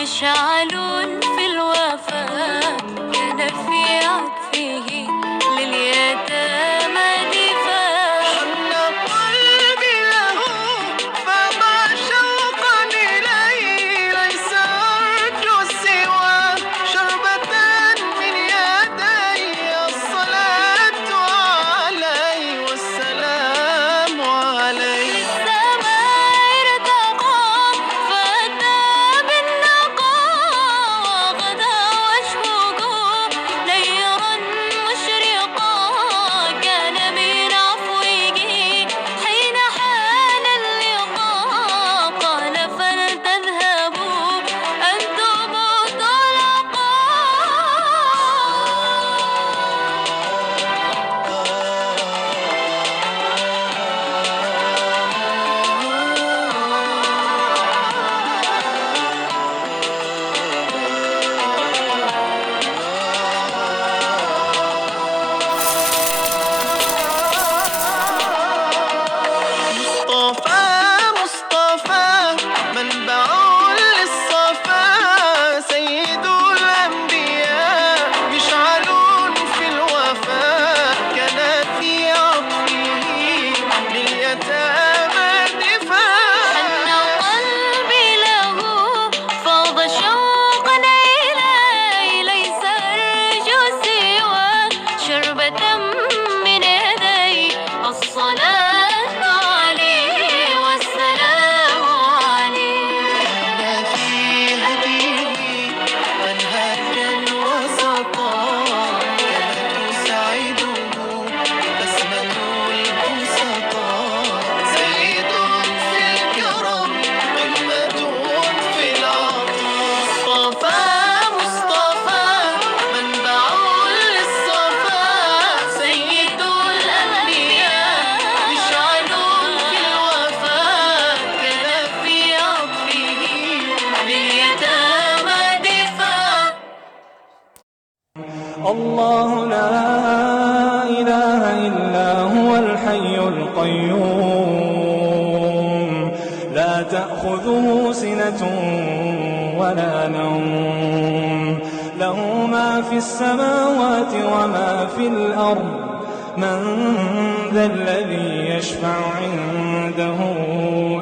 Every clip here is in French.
مشعل في الوفاء كان في عطفه لليتامى دفاع حن قلبي له فما شوقا إليه ليس أرجو سوى شربة من يدي الصلاة عليه والسلام عليه السماء ارتقى فأتى بالنقى وغدا وجهه نيرا مشرقا كان من عفوه حين حان اللقاء قال فلتذهبوا أنتم مصطفى منبع للصفا سيد الأنبياء مشعل في الوفاء كان في عطفه لليتامى دفاع حن قلبي له فاض شوقا إليه ليس أرجو سوى شربة من يدي الصلاة عليه والسلام عليه أنا في هديه منهجا وسطا كما تسعده بسمة البسطاء سيد في الكرم قمة في العطاء مصطفى منبع للصفا سيد الأنبياء مشعل في الوفاء كان في عطفه لليتامى دفاع الله لا إله إلا هو الحي القيوم لا تأخذه سنة ولا نوم له ما في السماوات وما في الأرض من ذا الذي يشفع عنده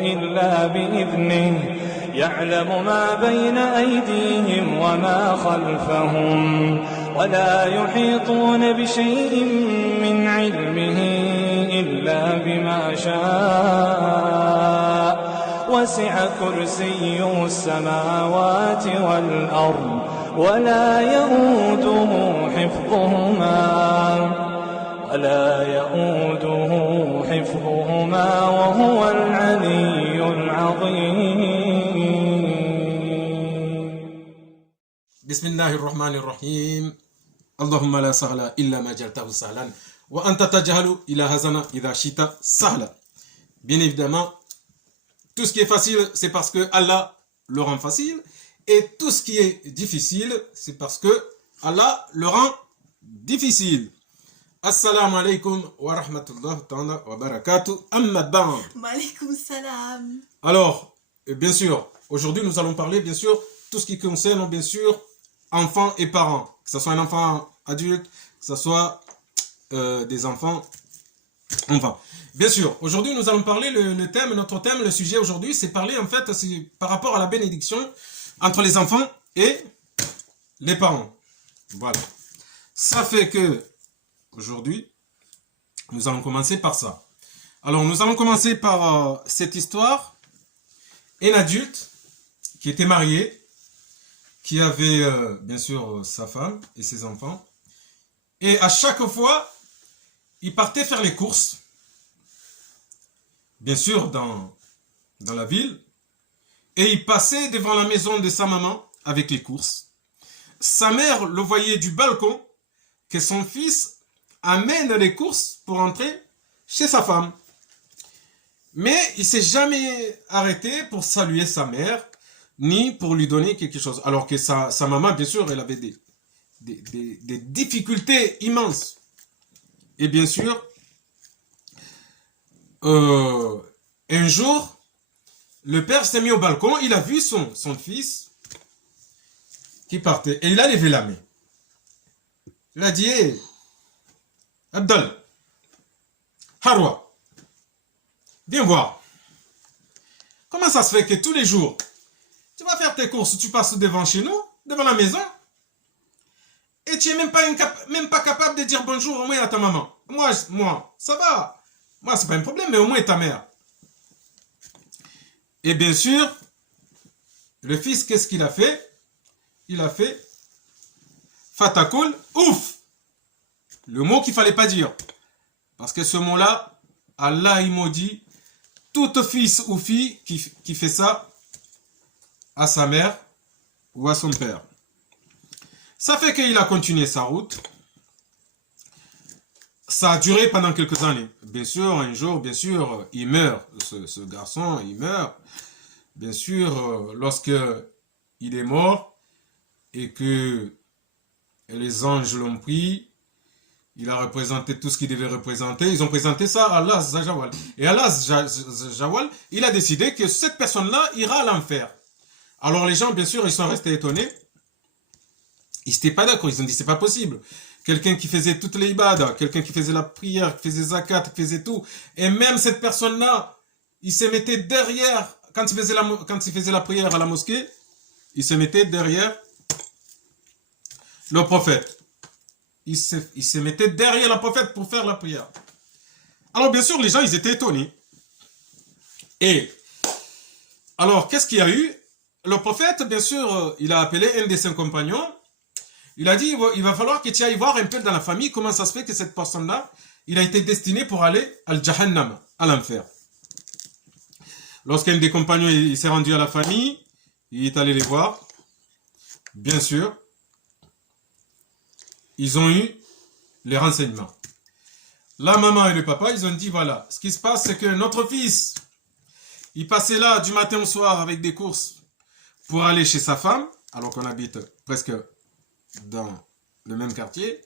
إلا بإذنه يعلم ما بين أيديهم وما خلفهم ولا يحيطون بشيء من علمه إلا بما شاء وسع كرسيه السماوات والأرض ولا يؤوده حفظهما وهو العلي العظيم. بسم الله الرحمن الرحيم. اللهم لا سهل إلا ما جعلته سهلا وأنت تجهل إلى هزنا إذا شئت سهلا. Bien évidemment, tout ce qui est facile, c'est parce que Allah le rend facile, et tout ce qui est difficile, c'est parce que Allah le rend difficile. Assalamu alaikum wa rahmatullahi ta'ala wa barakatuh. Amma ba'd. Wa alaykoum salam. Alors, bien sûr, aujourd'hui nous allons parler, bien sûr, tout ce qui concerne, bien sûr, enfants et parents. Que ce soit un enfant adulte, que ce soit des enfants. Enfin, bien sûr, aujourd'hui nous allons parler, notre thème, le sujet aujourd'hui, c'est parler en fait par rapport à la bénédiction entre les enfants et les parents. Voilà. Ça fait que, aujourd'hui, nous allons commencer par ça. Alors, nous allons commencer par cette histoire. Un adulte qui était marié, qui avait, bien sûr, sa femme et ses enfants. Et à chaque fois, il partait faire les courses. Bien sûr, dans la ville. Et il passait devant la maison de sa maman avec les courses. Sa mère le voyait du balcon que son fils amène les courses pour entrer chez sa femme. Mais il ne s'est jamais arrêté pour saluer sa mère, ni pour lui donner quelque chose. Alors que sa maman, bien sûr, elle avait des difficultés immenses. Et bien sûr, un jour, le père s'est mis au balcon, il a vu son fils qui partait. Et il a levé la main. Il a dit, hey, Abdal, Harwa, viens voir. Comment ça se fait que tous les jours, tu vas faire tes courses, tu passes devant chez nous, devant la maison, et tu n'es même pas capable de dire bonjour au moins à ta maman. Moi, ça va. Moi, c'est pas un problème, mais au moins ta mère. Et bien sûr, le fils, qu'est-ce qu'il a fait? Il a fait Fatakul, ouf! Le mot qu'il ne fallait pas dire. Parce que ce mot-là, Allah il maudit tout fils ou fille qui fait ça à sa mère ou à son père. Ça fait qu'il a continué sa route. Ça a duré pendant quelques années. Bien sûr, un jour, bien sûr, il meurt. Ce garçon, il meurt. Bien sûr, lorsque il est mort et que les anges l'ont pris, il a représenté tout ce qu'il devait représenter. Ils ont présenté ça à Allah Jawal. Et Allah Jawal, il a décidé que cette personne-là ira à l'enfer. Alors les gens, bien sûr, ils sont restés étonnés. Ils n'étaient pas d'accord. Ils ont dit, c'est pas possible. Quelqu'un qui faisait toutes les ibadas, quelqu'un qui faisait la prière, qui faisait zakat, qui faisait tout. Et même cette personne-là, il se mettait derrière, quand il faisait la prière à la mosquée, il se mettait derrière le prophète. Il se mettait derrière le prophète pour faire la prière. Alors bien sûr, les gens, ils étaient étonnés. Et alors, qu'est-ce qu'il y a eu? Le prophète, bien sûr, il a appelé un de ses compagnons. Il a dit, il va falloir que tu ailles voir un peu dans la famille comment ça se fait que cette personne-là, il a été destiné pour aller à Jahannam, à l'enfer. Lorsqu'un des compagnons il s'est rendu à la famille, il est allé les voir. Bien sûr, ils ont eu les renseignements. La maman et le papa, ils ont dit, voilà, ce qui se passe, c'est que notre fils, il passait là du matin au soir avec des courses pour aller chez sa femme, alors qu'on habite presque dans le même quartier.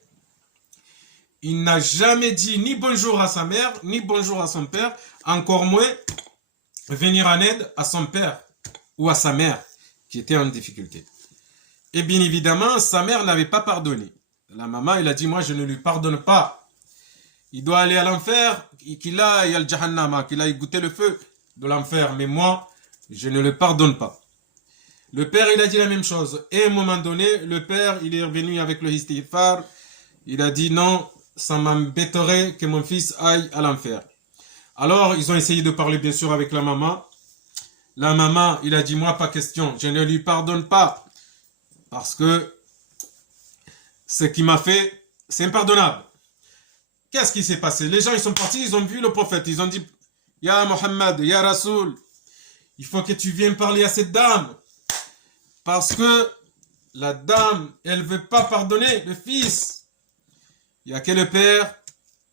Il n'a jamais dit ni bonjour à sa mère, ni bonjour à son père, encore moins venir en aide à son père ou à sa mère qui était en difficulté. Et bien évidemment, sa mère n'avait pas pardonné. La maman, il a dit, moi je ne lui pardonne pas. Il doit aller à l'enfer, qu'il aille al Jahannama, qu'il aille goûter le feu de l'enfer. Mais moi, je ne le pardonne pas. Le père, il a dit la même chose. Et à un moment donné, le père, il est revenu avec le istighfar. Il a dit non, ça m'embêterait que mon fils aille à l'enfer. Alors, ils ont essayé de parler bien sûr avec la maman. La maman, il a dit, moi, pas question, je ne lui pardonne pas. Parce que ce qu'il m'a fait, c'est impardonnable. Qu'est-ce qui s'est passé? Les gens, ils sont partis, ils ont vu le prophète. Ils ont dit, Ya Muhammad, Ya Rasoul, il faut que tu viennes parler à cette dame. Parce que la dame, elle ne veut pas pardonner le fils. Il n'y a que le père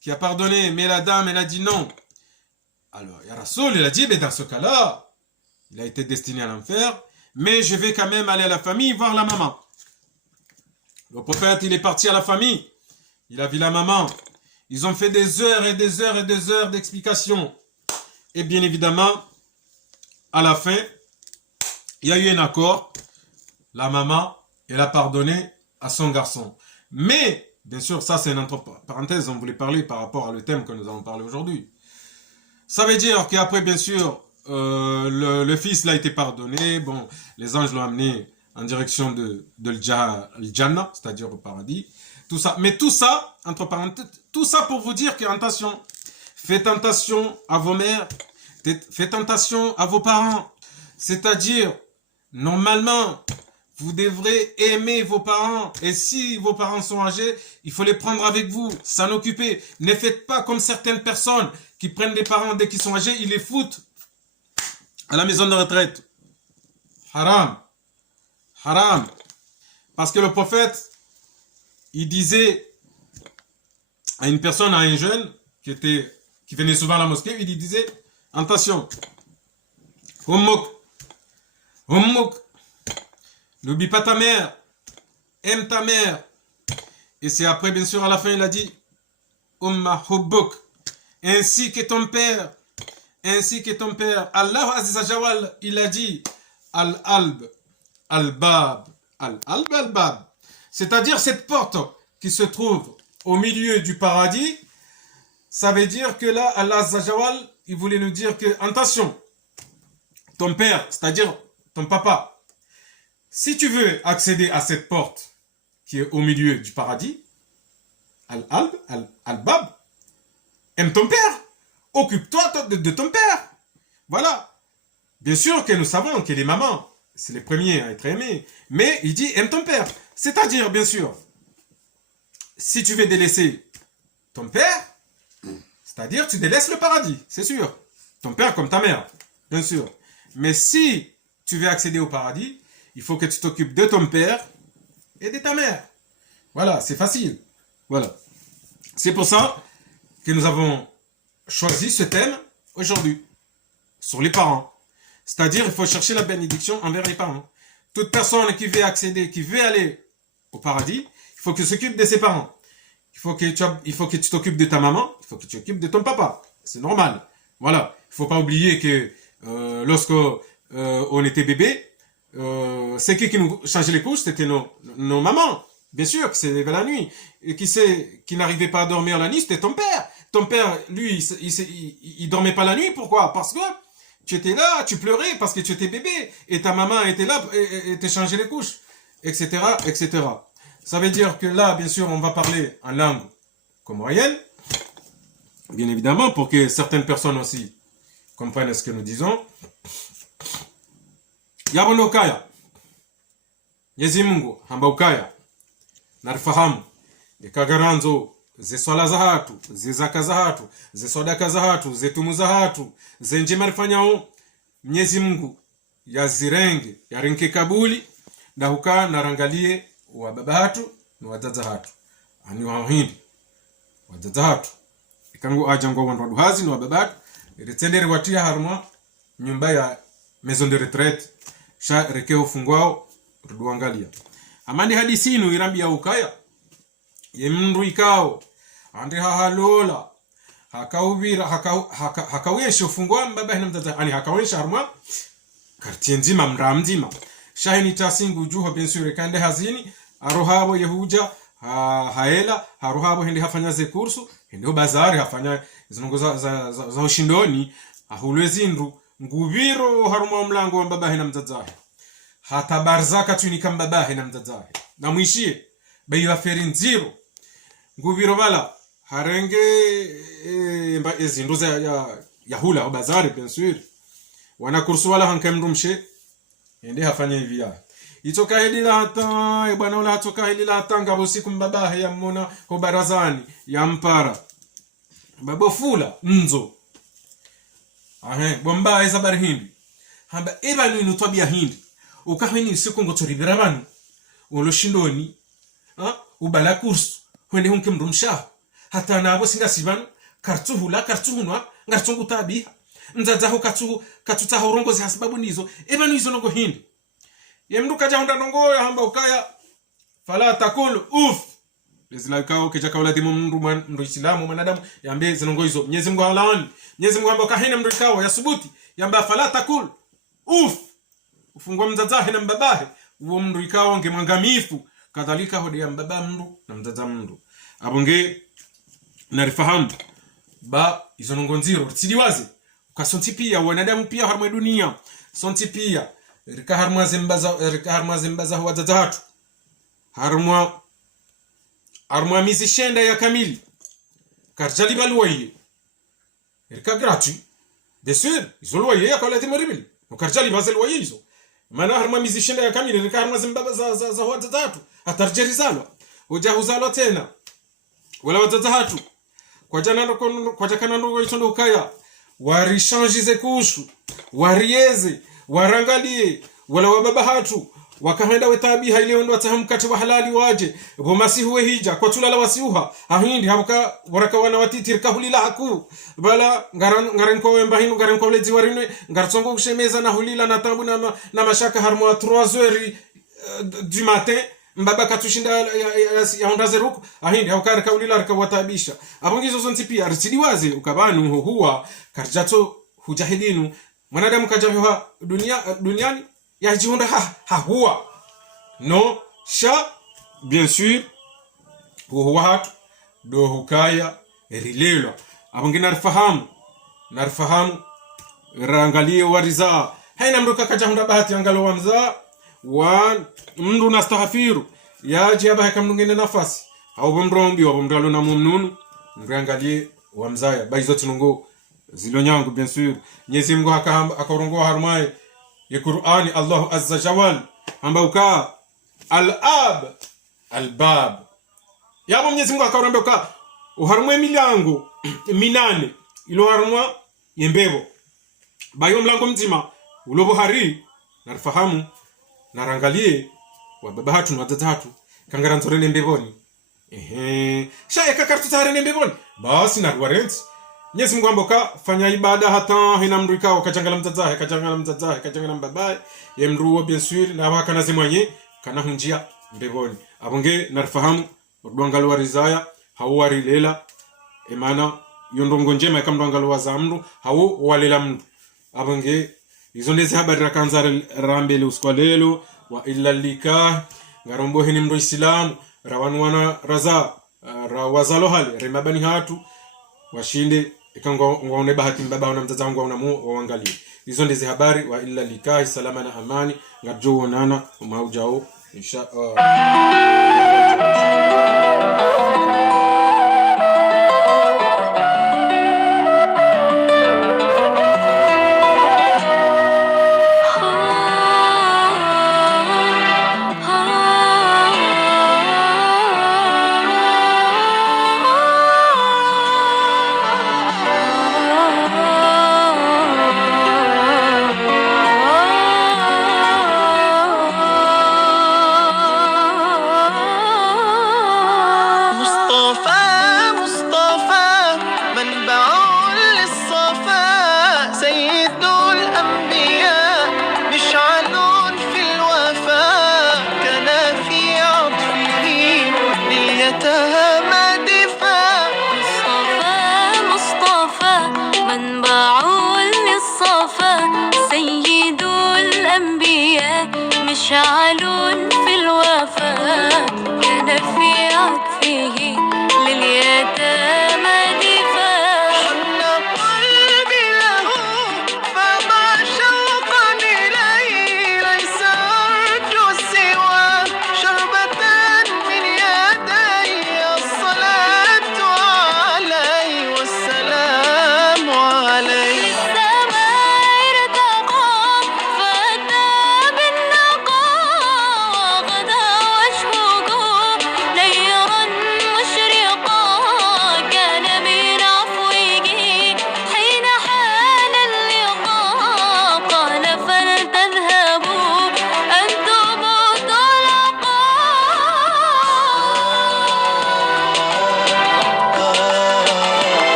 qui a pardonné, mais la dame, elle a dit non. Alors, Ya Rasoul, il a dit, mais dans ce cas-là, il a été destiné à l'enfer, mais je vais quand même aller à la famille voir la maman. Le prophète, il est parti à la famille. Il a vu la maman. Ils ont fait des heures et des heures et des heures d'explications. Et bien évidemment, à la fin, il y a eu un accord. La maman, elle a pardonné à son garçon. Mais, bien sûr, ça c'est une entre parenthèses, on voulait parler par rapport à le thème que nous allons parler aujourd'hui. Ça veut dire qu'après, bien sûr, le fils l'a été pardonné. Bon, les anges l'ont amené en direction de Jannah, c'est-à-dire au paradis. Tout ça. Mais tout ça, entre parenthèses, tout ça pour vous dire que, attention, faites attention à vos mères, faites attention à vos parents. C'est-à-dire, normalement, vous devrez aimer vos parents. Et si vos parents sont âgés, il faut les prendre avec vous, s'en occuper. Ne faites pas comme certaines personnes qui prennent des parents dès qu'ils sont âgés, ils les foutent à la maison de retraite. Haram. Haram. Parce que le prophète, il disait à une personne, à un jeune qui venait souvent à la mosquée, il lui disait, attention, Ummuk, n'oublie pas ta mère, aime ta mère. Et c'est après, bien sûr, à la fin, il a dit, Umma hubbuk, ainsi que ton père, ainsi que ton père. Allah Azza Jawal, il a dit, Al-Alb, Al-Bab, Al-Alb, Al-Bab. C'est-à-dire cette porte qui se trouve au milieu du paradis, ça veut dire que là, Allah Azza Jawal, il voulait nous dire que, attention, ton père, c'est-à-dire ton papa, si tu veux accéder à cette porte qui est au milieu du paradis, Al-Alb, Al-Bab, aime ton père, occupe-toi de ton père. Voilà. Bien sûr que nous savons que les mamans, c'est les premiers à être aimés, mais il dit aime ton père. C'est-à-dire, bien sûr, si tu veux délaisser ton père, c'est-à-dire tu délaisses le paradis, c'est sûr. Ton père comme ta mère, bien sûr. Mais si tu veux accéder au paradis, il faut que tu t'occupes de ton père et de ta mère. Voilà, c'est facile. Voilà. C'est pour ça que nous avons choisi ce thème aujourd'hui, sur les parents. C'est-à-dire, il faut chercher la bénédiction envers les parents. Toute personne qui veut accéder, qui veut aller au paradis, il faut qu'elle s'occupe de ses parents. Il faut que tu t'occupes de ta maman, il faut que tu t'occupes de ton papa. C'est normal. Voilà. Il ne faut pas oublier que lorsque on était bébé, c'est qui nous changeait les couches, c'était nos mamans. Bien sûr, qui s'est levé la nuit. Et qui n'arrivait pas à dormir la nuit, c'était ton père. Ton père, lui, il dormait pas la nuit. Pourquoi? Parce que tu étais là, tu pleurais parce que tu étais bébé. Et ta maman était là et te changeait les couches. Etc., etc. Ça veut dire que là, bien sûr, on va parler en langue comorienne. Bien évidemment, pour que certaines personnes aussi comprennent ce que nous disons. Yabono Kaya. Mwenyezi Mungu hamba ukaya narifahamu ikagaranzo ze swala za hatu, ze zaka za hatu, ze sadaka za hatu, ze tumu za hatu, ze njema rifanyao Mwenyezi Mungu yazirenge yarenke kabuli na hukaa narangalie wa baba hatu na wadada hatu ani wa hindi wadada hatu ikangu ajango wandu hazi na baba hatu iretendere watia harma nyumba ya maison de retraite sha reke ufungwao ruduangalia amandi hadisi inu irambi ya ukaya yemndu ikao andi hahalola hakaubira hakawesha ufungwa mbaba hina mtata ani hakawesha harma quartier nzima mra mzima shahini tasingu juho bensure kande hazini arohabo yehuja haela harohabo hindi hafanya ze kursu hindi bazari hafanya zinongo za ushindoni ahulwezi ndu ngubiro haruma mlango wa mbaba hina mtata hata barzaka tunika mbaba hina mtata na mwishie bayiwa feri nziro ngubiro bala harenge zindu ya hula bazari bensure wana kursu wala hankamrumshe ende hafanya hivi ya itoka hilila hata bwana wala atoka hilila hata ngabo siku mbaba ya mona ho barazani ya mpara babo fula nzo bomba eza bar hindi hamba eba ni nutobia hindi ukahweni siku ngotoribira banu olo shindoni ubala kursu wende hunkemrumsha hata nabo singasibanu kartuhula kartuhunwa ngartungu tabiha nzazaho katutaho rongozi hasababu nizo eba nizo nongo hindi yemndu kaja honda nongo hamba ukaya fala takul uf lezilakao keja kaula dimu mndu islamu mwanadamu yambe zinongo hizo Mwenyezi Mungu halaani Mwenyezi Mungu hamba kahina mndu ikao ya subuti yamba fala takul uf ufungwa mzazahe na mbabahe uo mndu ikao ngemwangamifu kadhalika hodi ya mbaba mndu na mzaza mndu abonge narifahamu ba izo nongo nziro sidiwaze ukasonti pia wanadamu pia harma dunia sonti pia rika harma zimbaza wadzadzatu harma mizi shenda ya kamili karjali balwaye rika gratuit bien sûr izo loyer ya kwalati maribili ukarjali bazal loyer izo maana harma mizi shenda ya kamili rika harma zimbaza za wadzadzatu atarjeri zalo ujahuzalo tena wala wadzadzatu kwa jakana ndo itondo ukaya warishanjize kushu warieze warangalie wala wababa hatu wakahenda wetabi haile ndo atahamkate wa halali waje bomasihu hija kwa tulala wasiuha ahindi habuka waraka wana watitir kahulila haku bala ngaran ko wemba hinu ngaran ko lezi warinwe ngartsongo kushemeza na hulila na tabu na mashaka harmo 3h du matin mbaba katushinda ya ondaze ruku ahindi haukar kaulila rikawatabisha abongizo zonti pia risidiwaze ukabanu huwa karjato hujahidinu mwanadamu kajaviwa duniani yajihunda huwa no sha bien sûr huwa hatu do hukaya rilelo abongina narfahamu rangalie wariza haina mruka kajahunda bahati angalo wamza wa mndu nastahafiru yaje aba hakamngene nafasi au bomrombi wa bomralo na mumnunu mrangalie wamzaya baizo tunungo zilo nyangu bien sûr Mwenyezi Mungu akarongoa harmaye ya Qur'ani Allahu azza jawal ambauka albab yabo Mwenyezi Mungu akarongoa uharumwe milango minane ilo harumwa yembebo bayo mlango mzima ulobo hari narfahamu narangalie wa baba hatu na watatu kangara ntorele mbeboni shaye kakartu tarele mbeboni basi na warrant Mwenyezi Mungu amboka fanya ibada hata hina mrika wakachangala mtatahe mbabaye yemruwa bien sûr na waka nazimanye kana hunjia mbeboni abonge narfahamu udwangalu warizaya hawari lela emana yondongo njema ikamdwangalu wazamru hawo walela mndu abonge izo ndezi habari rakanza rambele uskwalelo wa illa likah ngarombo hini mndo islamu rawanwana raza rawazalo hali remabani hatu washinde ikango ngone bahati mbaba na mzaza wangu unamu waangalie hizo ndizi habari wa illa likah salama na amani ngajo onana maujao insha مشعل